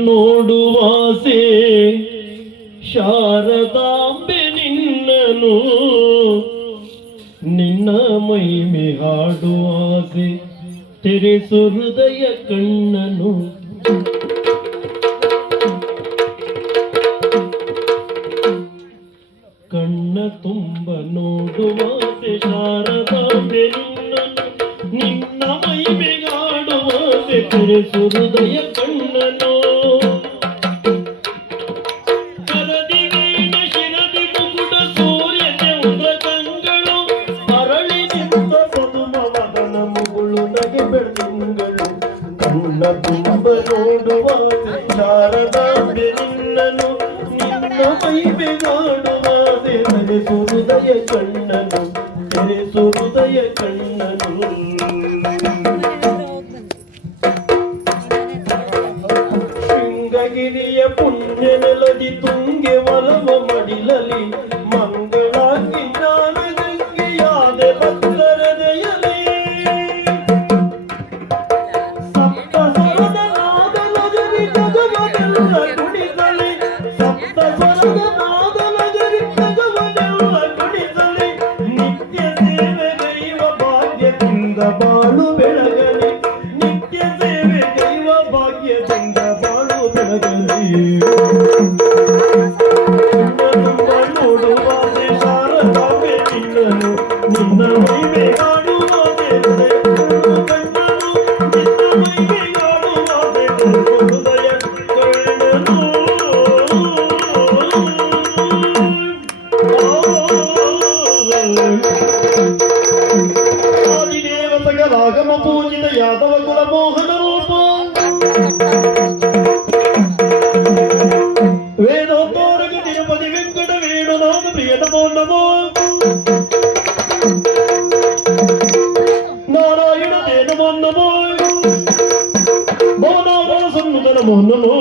ನೋಡುವಾಸೆ ಶಾರದಾಂಬೆ ನಿನ್ನನು ನಿನ್ನ ಮಹಿಮೆ ಹಾಡುವಾಸೆ ತೆರೆಸು ಹೃದಯ ಕಣ್ಣನು ಕಣ್ಣ ತುಂಬ ನೋಡುವಾಸೆ ಶಾರದಾಂಬೆ ನಿನ್ನನು ನಿನ್ನ ಮಹಿಮೆ ಹಾಡುವಾಸೆ ತೆರೆಸು ಹೃದಯ ಕಣ್ಣನು ಕಣ್ಣ ತುಂಬ ನೋಡುವ ಶಾರದಾಂಬೆ ನಿನ್ನನು ನಿನ್ನ ಮಹಿಮೆ ಕಾಣುವ ತೆರೆಸು ಹೃದಯ ಕಣ್ಣನು ತೆರೆಸು ಹೃದಯ ಕಣ್ಣನು ಶೃಂಗಗಿರಿಯ ಪುಣ್ಯ ನೆಲದಿ ತುಂಗೆ ಒಲವ ಮಡಿಲಲಿ ಮಂಗಳಾಗಿ ಜ್ಞಾನ ಗಂಗೆಯಾದ ಭಕ್ತರದೆಯಲಿ ಬಾಳು ಬೆಳಗಲಿ ನಿತ್ಯ ಸೇವೆ ದೈವ ಭಾಗ್ಯದಿಂದ ಬಾಳು ಬೆಳಗಲಿ ನೋಡುವ ಶಾರದಾಂಬೆ ನಿನ್ನನು ನಿನ್ನ ಮಹಿಮೆ ಕಾಣುವ ಕಣ್ಣನು ನಿನ್ನ ಮಹಿಮೆ ಕಾಣುವ ಹೃದಯ ಕಣ್ಣನು ರಾಗಮ ಪೂಜಿತ ಯಾದವ ಕುಲ ಮೋಹನ ರೂಪ ವೇದೋತ್ತೋರಗ ತಿರುಪತಿ ವೆಂಕಟ ವೇಣುನಾಥ ಪ್ರಿಯತಮೋ ನಮೋ ನಾರಾಯಣ ದೇ ನಮೋ ನಮೋ ಭವನಾಭವ ಸನ್ನುತ ನಮೋ ನಮೋ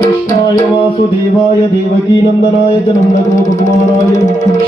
कृष्णाय वासुदेवाय देवकी नंदनाय च नंदगोपकुमाराय